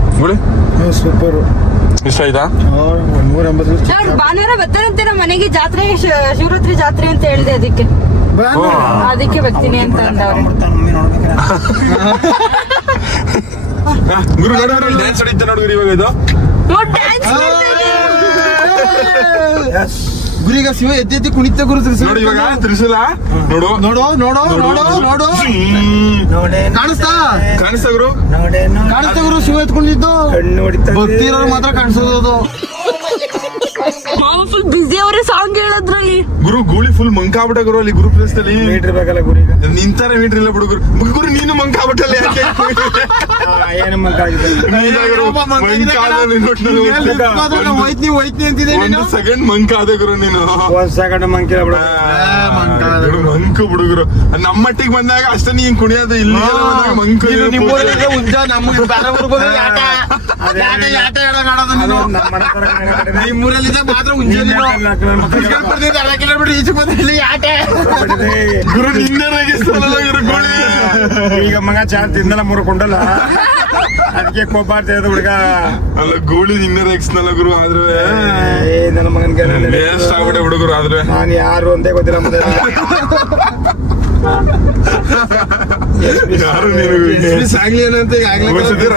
ಸೂಪರ್ ಇಷ್ಟ ಆಯ್ತಾ? ಭಾನುವಾರ ಬರ್ತಾರಂತೆ ನಮ್ಮ ಮನೆಗೆ ಜಾತ್ರೆ ಶಿ- ಶಿವರಾತ್ರಿ ಜಾತ್ರೆ ಅಂತ ಹೇಳಿದೆ ಅದಕ್ಕೆ. ಅದಕ್ಕೆ ಬರ್ತೀನಿ ಅಂತ ಅಂದವ್ರೆ. ಗುರು ನೋಡಿ ಡ್ಯಾನ್ಸ್ ಹೊಡಿತೆ ನೋಡಿ ಗುರು ಇವಾಗ ಇದು. ಗುರಿಗ ಶಿವ ಎದ್ದೆದ್ದು ಕುಣಿತ ಗುರು ತ್ರಿಶೂಲ. ನೋಡಿ ಇವಾಗ ತ್ರಿಶೂಲ ನೋಡು. ನೋಡು ನೋಡು ನೋಡು. ನೋಡು ಕಾಣಿಸ್ತಾ? ಕಾಣಿಸ್ತಾ ಗುರು? ನೋಡೆ ಕಾಣಿಸ್ತಾ ಗುರು ಶಿವ ಎತ್ಕೊಂಡಿದ್ದು. ಕಣ್ಣು ಹೊಡಿತಾ ಭಕ್ತಿರೋರು ಮಾತ್ರ ಕಾಣಿಸೋದು ಅದು. ಮಾವ ಫುಲ್ ಬಿಸಿ ಅವ್ರೆ ಸಾಂಗ್ ಹೇಳೋದ್ರಲ್ಲಿ ಗುರು ಗೂಳಿ ಫುಲ್ ಮಂಕಾಬಿಟ್ಟ ಗುರು ಅಲ್ಲಿ ಗುರು ಪ್ಲೇಸ್ ಅಲ್ಲಿ ಮೀಟರ್ ಬೇಕಲ್ಲ ಗುರಿಗ ನಿಂತಾರೆ ಮೀಟರ್ ಇಲ್ಲ ಬಿಡು ಗುರು. ಗುರು ನೀನು ಮಂಕಾಬಿಟ್ಟಲ್ಲ ಯಾಕೆ? [laughs] ಏನು ಗುರು, ಅಂತಿದೆ ಒಂದು ಸೆಕೆಂಡ್ ಮಂಕಾದ ಗುರು ನೀನು. ಒಂದ್ ಸೆಕೆಂಡ್ ಮಂಕಿಲ್ಲ ಬಿಡ. ಗುರು, ಮಂಕು ಬಿಡುಗರು ನಮ್ಮ ಮಟ್ಟಿಗೆ ಬಂದಾಗ ಅಷ್ಟೇ ನೀನ್ ಕುಣಿಯೋದು ಇಲ್ಲಿ ಮಂಕ ಮಂಕು ಉಜ್ಜ ಬೇರೆ ಯಾಟ ಹೇಳೋದ್ ನಿಮ್ಮೂರಲ್ಲಿ ಮಾತ್ರ ಉಂಜ ನೀನು ಕುಸ್ಕಲ್ ಬರ್ತಿದ್ದೆ ಅರ್ಧ ಕಿಲೋಮೀಟರ್ ಈಚೆ ಬಂದ್ರೆ ಇಲ್ಲಿ ಗುರು ನಿನ್ನೆ ರೇಗಿಸ್ತಾನಲ್ಲ ಗುರು ಗೋಳಿ. ಈಗ ಮಗ ಚಾ ತಿಂದಲ್ಲ ಮುರ್ಕೊಂಡಲ್ಲ. ಅದಕ್ಕೆ ಕೋಪ ಆಗ್ತದೆ ಹುಡುಗ. ಅಲ್ಲ ಗೋಳಿ ನಿನ್ನೆ ರೇಗಿಸ್ನಲ್ಲ ಗುರು ಆದ್ರೆ. ಏ ನನ್ನ ಮಗನ್ ವೇಸ್ಟ್ ಆಗ್ಬಿಟ್ಟೆ ಹುಡುಗರು ಆದ್ರೆ. ನಾನು ಯಾರು ಅಂತ ಗೊತ್ತಿಲ್ಲ ಮತ್ತೆ ಯಾರು ಒಂದ್ಸತಿ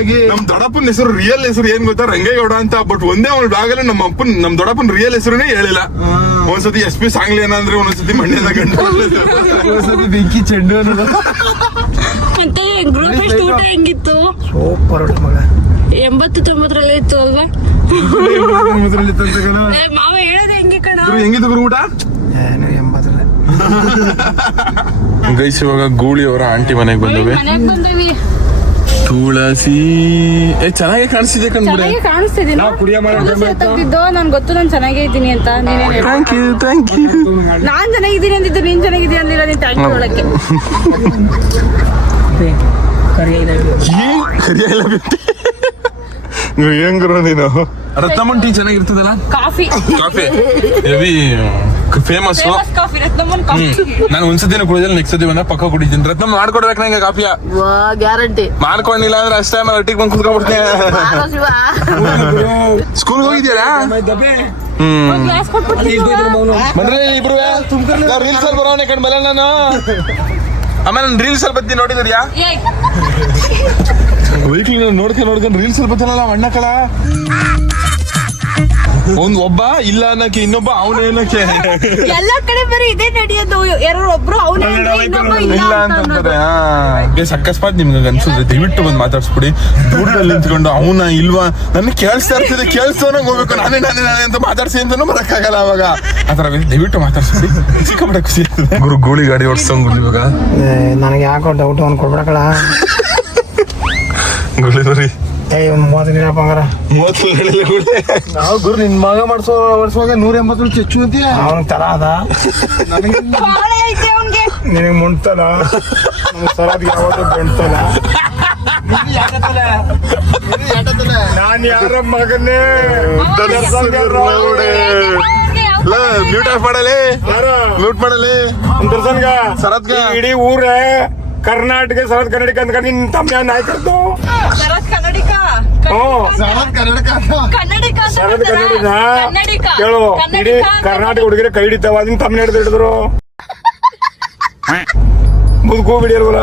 ಆಗಿ ನಮ್ ದೊಡ್ಡಪ್ಪನ ಹೆಸರು ರಿಯಲ್ ಹೆಸರು ಏನ್ ಗೊತ್ತಾ? ರಂಗೇಗೌಡ ಅಂತ ಬಟ್ ಒಂದೇ ಒಂದು ಬ್ಲಾಗಲ್ಲಿ ನಮ್ಮ ಅಪ್ಪನ ನಮ್ ದೊಡ್ಡಪ್ಪನ ರಿಯಲ್ ಹೆಸರುನೇ ಹೇಳಿಲ್ಲ. ಒಂದ್ಸತಿ ಎಸ್ ಪಿ ಸಾಂಗ್ಲಿ ಏನಂದ್ರೆ ಒಂದೊಂದ್ಸತಿ ಮಂಡ್ಯದ ಗಂಟು ಒಂದ್ಸತಿ ಬೆಂಕಿ ಚೆಂಡು ಅನ್ನೋದು. ಮತ್ತೆ ಗ್ರೂಪ್ ಫೆಸ್ಟ್ ಊಟ ಹೆಂಗಿತ್ತು? ಸೂಪರ್ ಹೊಟ್ಟು ಮಗ. ಎಂಬತ್ತು ತೊಂಬತ್ತರಲ್ಲಿ ಇತ್ತು ಅಲ್ವಾ ಮಾವ ಹೇಳೋದು ಹೆಂಗೆ ಕಣ? ಗುರು ಹೆಂಗಿತ್ತು ಗುರು ಊಟ? [laughs] ಗೈಸ್ ಇವಾಗ ಗೂಳಿ ಅವರ ಆಂಟಿ ಮನೆಗೆ ಬಂದವೆ. ಮನೆಗ್ ಬಂದೇವಿ. ತುಳಸಿ. ಏ ಚೆನ್ನಾಗಿ ಕಾಣಿಸ್ತಿದೆ ಕಣ್ಬಿಡೆ ಚೆನ್ನಾಗಿ ಕಾಣಿಸ್ತಿದೆ. ನಾವು ಕುಡಿಯ ತೆಗ್ದಿದ್ದು ನನ್ ಗೊತ್ತು ನಾನು ಚೆನ್ನಾಗಿದ್ದೀನಿ ಅಂತ. ನೀನೇ. ಥ್ಯಾಂಕ್ ಯು ಥ್ಯಾಂಕ್ ಯು ನಾನ್ ಚೆನ್ನಾಗಿದ್ದೀನಿ ಅಂದಿದ್ದು ನೀನ್ ಚೆನ್ನಾಗಿದೀಯ ಅಂದಿಲ್ಲ ನೀನ್ ಥ್ಯಾಂಕ್ ಯು ಹೇಳಕ್ಕೆ. ಕರಿಯಲ್ಲ ಬಿಟ್ಟು. ಏನ್ ಗುರು ನೀನು? ರತ್ನಮನ್ tea ಚೆನ್ನಾಗಿರ್ತದಲ್ಲ? Coffee. Coffee. Heavy famous famous coffee ರತ್ನಮ್ಮನ್ coffee. ನಾನು ಒಂದ್ಸತಿನ ಕುಡಿದಿಲ್ಲ ನೆಕ್ಸ್ಟ್ ಸತಿ ಬಂದ ಪಕ್ಕ ಕುಡಿತೀನಿ. ರತ್ನ ಮಾಡ್ಕೊಡ್ಬೇಕು ನಂಗೆ ಕಾಫಿಯ. ವಾ ಗ್ಯಾರಂಟಿ. ಮಾಡ್ಕೊಂಡಿಲ್ಲ ಅಂದ್ರೆ ಅಷ್ಟೇ ಆಮೇಲೆ ಒಟ್ಟಿಗೆ ಬಂದು ಕುತ್ಕೊಂಡ್ಬಿಡ್ತೀನಿ. ಸ್ಕೂಲ್ ಹೋಗಿದ್ಯಾರಾ ಹ್ಮ್. ಬಂದ್ರೆ ಇಬ್ರು ರೀಲ್ಸ್ ಅಲ್ಲಿ ಬರೋನೆ ಕಣ್ ಬಲ್ಲ ನಾನು ಆಮೇಲೆ ನಾನು ರೀಲ್ಸ್ ಅಲ್ಲಿ ಬತ್ತೀನಿ ನೋಡಿದ್ಯಾ ವೈಕ್ಲಿ ನೋಡ್ಕೊಂಡು ನೋಡ್ಕೊಂಡು ರೀಲ್ಸ್ ಬರ್ತಾನಲ್ಲ ಬತ್ತಾನಲ್ಲ ಅಣ್ಣ ಕಳ? ಒಂದ್ ಒಬ್ಬ ಇಲ್ಲ ಅನ್ನಕ್ಕೆ ಇನ್ನೊಬ್ಬ ಅವನೇ ಅನ್ನಕ್ಕೆ. ಎಲ್ಲಾ ಕಡೆ ಬರೀ ಇದೇ ನಡೆಯೋದು. ಯಾರು ಒಬ್ರು ಅವನೇ ಇಲ್ಲ ಅಂತ ಅಂತಾರೆ ಅಕಸ್ಮಾತ್ ನಿಮ್ಗೆ ಅನ್ಸುತ್ತೆ. ದಯವಿಟ್ಟು ಬಂದು ಮಾತಾಡ್ಸ್ಬಿಡಿ. ದೂರದಲ್ಲಿ ನಿಂತ್ಕೊಂಡು ಅವನ ಇಲ್ವಾ? ನನಗೆ ಕೇಳಿಸ್ತಾ ಇರ್ತದೆ. ಕೇಳಿಸ್ತವನಂಗ್ ಹೋಗ್ಬೇಕು. ನಾನೇ ನಾನೇ ನಾನೇ ಅಂತ ಮಾತಾಡ್ಸಿ ಅಂತಾನು ಬರಕ್ಕಾಗಲ್ಲ ಅವಾಗ. ಆತರ ದಯವಿಟ್ಟು ಮಾತಾಡ್ಸ್ಬಿಡಿ. ಸಿಕ್ಕಾಪಟ್ಟೆ ಖುಷಿ. ಇರ್ತದೆ ಗುರು ಗೋಳಿ ಗಾಡಿ ಓಡಿಸೋಂಗ್ ಇವಾಗ ನನಗೆ ಯಾಕೋ ಡೌಟ್ ಅವ್ನು ಕೊಡ್ಬೇಕಲ್ಲ ಗುಳಿ ಬರಿ ಏ ಒಂದ್ ಮೂವತ್ತು ನೀರಪ್ಪ ಹಂಗಾರ ಮೂವತ್ತು ಗುಳಿಲ್ಲ ಗುಳಿ ನಾವು ಗುರು ನಿನ್ ಮಗ ಮಾಡಿಸೋ ವರ್ಷವಾಗ ನೂರ ಎಂಬತ್ತು ಚಚ್ಚು ಅಂತೀಯ? ಅವನ್ ತರ ಅದ. ಬಾಳೆ ಐತೆ ಅವ್ನ್ಗೆ. ನಿನಗೆ ಮುಂಡ್ತಲ್ಲ ಸರಾದ ಯಾವಾಗ ಯಾವತ್ತೂ ನಾನು ನಾನ್ ಯಾರ ಮಗನೇ? ಮ್ಯೂಟ್ ಆಫ್ ಮಾಡಲಿ? ಲೂಟ್ ಮ್ಯೂಟ್ ಮಾಡಲಿ? ದರ್ಶನ್ಗ ಸರತ್ಗ? ಇಡೀ ಊರೇ ಕರ್ನಾಟಕ ಸರತ್ ಕನ್ನಡಿಕ ಅಂತ ನಿನ್ ತಮ್ಮ ನಾಯ್ಕರ್ದು ಶರತ್ ಕನ್ನಡಿಕ. ಹ್ಞೂ ಸರತ್? ಕನ್ನಡಿಗ. ಕನ್ನಡಿಗ ಕೇಳು ಇಡೀ ಕರ್ನಾಟಕ ಹುಡುಗಿರ ಕೈ ಹಿಡಿತಾವ ನಿನ್ ತಮ್ಮ ಹಿಡಿದು ಹಿಡಿದ್ರು. ಮುದುಕು ಬಿಡಿಯಲ್ವಲ್ಲ?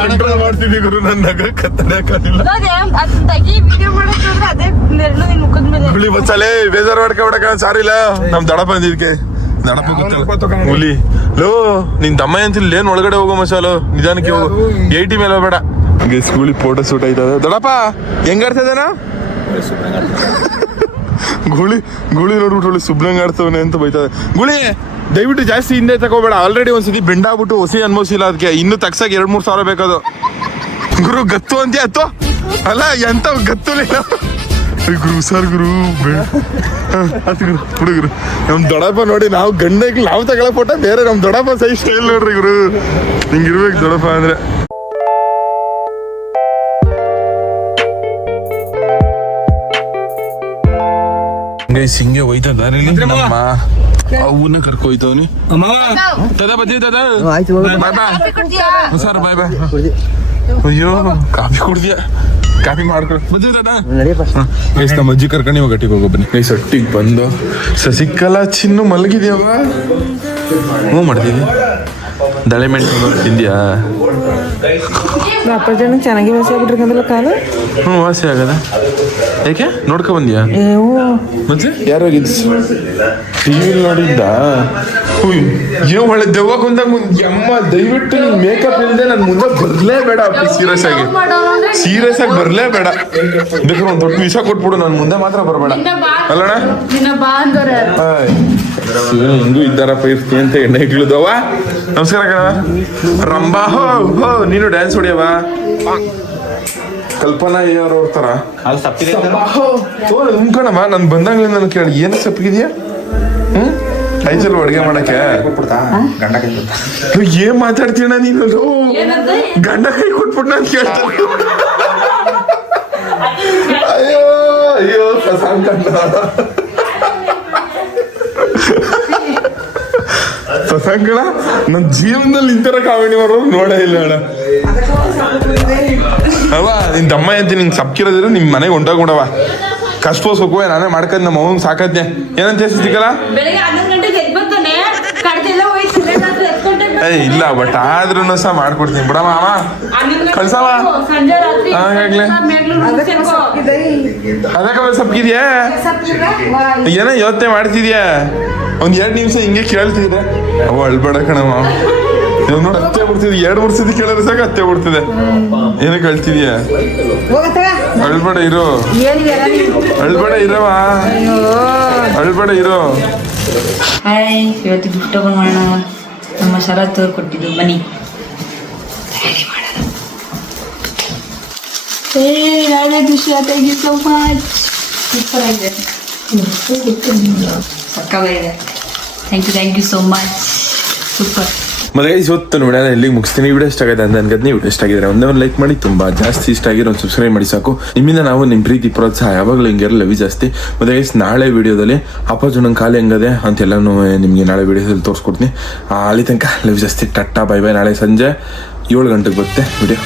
ಕಂಟ್ರೋಲ್ ಮಾಡ್ತಿದ್ದಿ ಗುರು ನನ್ನ ನಗ ಕತ್ತಡಕ್ಕಾಗಿಲ್ಲ ಅದೇ ಅದನ್ನ ತೆಗಿ ವಿಡಿಯೋ ಮಾಡೋದು ಅದೇ ನೆರಳು ನಿನ್ ಮುಖದ ಮೇಲೆ. ಹುಲಿ ಬಚ್ಚಲೆ ಬೇಜಾರು ಮಾಡ್ಕೊಬಿಡಕ ಸಾರಿ ಇಲ್ಲ ನಮ್ ದಡಪ ಬಂದಿದ್ಕೆ ದಡಪ ಹುಲಿ. ಲೋ ನಿನ್ ತಮ್ಮ ಅಂತಿಲ್ಲ ಏನ್ ಒಳಗಡೆ ಹೋಗೋ ಮಸಾಲು ನಿಧಾನಕ್ಕೆ ಹೋಗು. ಏಟಿ ಮೇಲೆ ಹೋಗ್ಬೇಡ. ಹಂಗೆ ಸ್ಕೂಲಿ ಫೋಟೋ ಶೂಟ್ ಆಯ್ತದ. ದೊಡಪ್ಪ ಹೆಂಗ್ ಆಡ್ತದೇನ [laughs] ಗುಳಿ ಗುಳಿ ನೋಡ್ಬಿಟ್ಟು ಸುಬ್ರಂಗ್ ಆಡ್ತವನೆ ಅಂತ ಬೈತದೆ. ಗುಳಿ ದಯವಿಟ್ಟು ಜಾಸ್ತಿ ಹಿಂದೆ ತಗೋಬೇಡ. ಆಲ್ರೆಡಿ ಒಂದ್ಸತಿ ಬೆಂಡಾಗ್ಬಿಟ್ಟು ಹೊಸಿ ಅನ್ಭವಿಸಿಲ್ಲ ಅದಕ್ಕೆ ಇನ್ನು ತಗ್ಸಕ್ ಎರಡ್ ಮೂರ್ ಸಾವಿರ ಬೇಕದು ಗುರು ಗತ್ತು ಅಂತ ಅತ್ತು ಅಲ್ಲ ಎಂತ ಗತ್ತು ಗುರು ಸರ್ ಗುರು ಆತು ಗುರು ಹುಡುಗರು ನಮ್ ದೊಡ್ಡಪ್ಪ ನೋಡಿ ನಾವು ಗಂಡಕ್ಕೆ ನಾವು ತಗೊಳ್ಳೋ ಫೋಟೋ ಬೇರೆ ನಮ್ ದೊಡ್ಡಪ್ಪ ಸೈ ಸ್ಟೈಲ್ ನೋಡ್ರಿ ಗುರು. ಹಿಂಗಿರ್ಬೇಕು ದೊಡ್ಡಪ್ಪ ಅಂದ್ರೆ. ಗೈಸ್ ಹಿಂಗೆ ಹೋಯ್ತಾ ದಾರಿಲಿ ನಮ್ಮ ಅವನ್ನ ಕರ್ಕೊ ಹೋಯ್ತವನಿ. ತದ ಬದ್ದಿ ತದ. Bye bye. Sir bye bye. ಅಯ್ಯೋ ಕಾಫಿ ಕುಡ್ದ್ಯ? ಕಾಫಿ ಮಾಡ್ಕೊಂಡು ನಮ್ಮ ಅಜ್ಜಿ ಕರ್ಕೊಂಡು ಇವಾಗ ಗಟ್ಟಿಗೆ ಹೋಗೋ ಬನ್ನಿ. ಗೈಸ್ ಒಟ್ಟಿಗೆ ಬಂದು. ಸಸಿಕಲಾ ಚಿನ್ನು ಮಲಗಿದ್ಯಾವ? ಹ್ಞೂ ಮಾಡ್ತೀವಿ ದಳೆ ಮೆಣಸು ತಿಂದ್ಯಾ? ಅಪ್ಪ ಜನ ಚೆನ್ನಾಗಿ ವಾಸಿ ಆಗ್ಬಿಟ್ರಿಕಂದ್ರಲ್ಲ ಕಾಲು? ಹ್ಞೂ ವಾಸಿ ಆಗದ. ಯಾಕೆ ನೋಡ್ಕೊ ಬಂದ್ಯಾ? ಮತ್ತೆ? ಯಾರು ಹೋಗಿದ್ದು ಟಿವಿ ನೋಡಿದ್ದ ಏನ್ ಒಳ್ಳೆ ದೆವ್ವ ಕುಂದಾಗ ಮುಂದೆ ಅಮ್ಮ ದಯವಿಟ್ಟು ನೀನ್ ಮೇಕಪ್ ಇಲ್ಲದೆ ನನ್ ಮುಂದೆ ಬರ್ಲೇಬೇಡ ಸೀರಿಯಸ್ ಆಗಿ. ಸೀರಿಯಸ್ ಆಗಿ ಬರ್ಲೇಬೇಡ. ಬೇಕಾದ್ರೆ ಒಂದ್ ದೊಡ್ಡ ವಿಷ ಕೊಟ್ಬಿಡು ನನ್ ಮುಂದೆ ಮಾತ್ರ ಬರಬೇಡ. ಅಲ್ಲಣ್ಣ? ಹಿಂಗೂ ಇದ್ದಾರಪ್ಪ ಇರ್ತೀನಿ ಅಂತ ಎಣ್ಣೆ ಇಕ್ಳಿದವ? ನಮಸ್ಕಾರ ಕಣ ರಂಬಾ ಹೋ ಹೋ ನೀನು ಡ್ಯಾನ್ಸ್ ಹೊಡಿಯವ ಕಲ್ಪನಾ ಯಾರು ಹೋಗ್ತಾರ ಹ್ಮ್ ಕಣಮ್ಮ ನಾನು ಬಂದಾಗ್ಲೇ ನಾನು ಕೇಳಿ ಏನು ಸಪ್ಪಗಿದ್ಯಾ? ಹ್ಮ್? ಐಚಲ್ ಅಡ್ಗೆ ಮಾಡಕ್ಕೆ? ಲೋ, ಏನ್ ಮಾತಾಡ್ತೀಣ ನೀನು? ಗಂಡ ಕೈ ಕೊಟ್ಬಿಟ್ಟು ನಾನು ಕೇಳ್ತಾನೆ ಅಯ್ಯೋ ಅಯ್ಯೋ ಸಸಾಂಕಣ್ಣ ಸಸಾಂಕಣ ನನ್ನ ಜೀವನದಲ್ಲಿ ಇಂತರ ಕಾವಣಿ ಮಾಡೋರು ನೋಡೇ ಇಲ್ಲ ಅಣ್ಣ. ಅಲ್ವಾ ನಿನ್ ತಮ್ಮ ಅಂತ ನಿಂಗೆ ಸಪ್ಕಿರೋದಿರ ನಿಮ್ ಮನೆಗೆ ಹೊಂಟೋಗ್ಬಿಡವ ಕಷ್ಟ ಸುಖವ ನಾನೇ ಮಾಡ್ಕೊಂಡ್ ನಮ್ಮ ಅವನ್ ಸಾಕದ್ನೆ. ಏನಂತ ಸಿಕ್ಕಲ್ಲ ಏ ಇಲ್ಲ ಬಟ್ ಆದ್ರೂ ಸಹ ಮಾಡ್ಕೊಡ್ತೀನಿ. ಬಿಡಮ್ಮ ಅವ. ಕಳ್ಸವ. ಸಂಜೆ ರಾತ್ರಿ ಹಾಗಾಗ್ಲಿ. ಅದಕ್ಕೆ ಸಪ್ಕಿದ್ಯಾ? ಏನೋ ಯೋಚನೆ ಮಾಡ್ತಿದ್ಯಾ? ಒಂದ್ ಎರಡು ನಿಮಿಷ ಹಿಂಗೆ ಕೇಳ್ತಿದ್ರೆ ಅವ ಅಳ್ಬೇಡ ಕಣವ ಇವಾಗ ನೋಡಿ ಹತ್ತೆ ಎರಡು ವರ್ಷದ ಸತಿ ಕೇಳಿದ್ರೆ ಸಾಕು ಹತ್ತೆ ಬಿಡ್ತಿದೆ ಏನಕ್ಕೆ ಅಳ್ತಿದ್ಯಾ? ಅಳ್ಬೇಡ ಇರೋ. ಅಳ್ಬೇಡ ಇರವ ಅಳ್ಬೇಡ ಇರೋ. ಹಾಯ್ ಇವತ್ತು ಗಿಫ್ಟ್ ತಗೊಂಡು ಮಾಡೋಣ. ನಮ್ಮ ಶರತ್ ಅವ್ರು ಕೊಟ್ಟಿದ್ದು. ಬನ್ನಿ. ಏ ನಾಳೆ ಖುಷಿ thank you so much super ಆಗಿದೆ. ಸಕ್ಕವಾಗಿದೆ thank you thank you so much super ಮತ್ತೆ ಗೈಸ್ ಇವತ್ತು ವಿಡಿಯೋ ಎಲ್ಲಿಗೆ ಮುಗಿಸ್ತೀನಿ. ವಿಡಿಯೋ ಇಷ್ಟ ಆಗಿದೆ ಅಂತ ಅನ್ಕೋತೀನಿ ವಿಡಿಯೋ ಇಷ್ಟ ಆಗಿದ್ರೆ ಒಂದೇ ಒಂದು ಲೈಕ್ ಮಾಡಿ. ತುಂಬಾ ಜಾಸ್ತಿ ಇಷ್ಟ ಆಗಿರೋ ಒಂದು ಸಬ್ಸ್ಕ್ರೈಬ್ ಮಾಡಿ ಸಾಕು. ನಿಮ್ಮಿಂದ ನಾವು ನಿಮ್ಮ ಪ್ರೀತಿ, ಪ್ರೋತ್ಸಾಹ ಯಾವಾಗಲೂ ಹಿಂಗೆ ಲವಿ ಜಾಸ್ತಿ. ಮತ್ತೆ ಗೈಸ್ ನಾಳೆ ವಿಡಿಯೋದಲ್ಲಿ ಅಪ್ಪಾಜು ಖಾಲಿ ಹೆಂಗದೆ ಅಂತೆಲ್ಲನೂ ನಿಮಗೆ ನಾಳೆ ವಿಡಿಯೋದಲ್ಲಿ ತೋರಿಸ್ಕೊಡ್ತೀನಿ. ಅಲ್ಲಿ ತನಕ ಲವ್ ಜಾಸ್ತಿ. ಟಟ್ಟ ಬೈ ಬೈ ನಾಳೆ ಸಂಜೆ ಏಳು ಗಂಟೆಗೆ ಬರುತ್ತೆ ವಿಡಿಯೋ.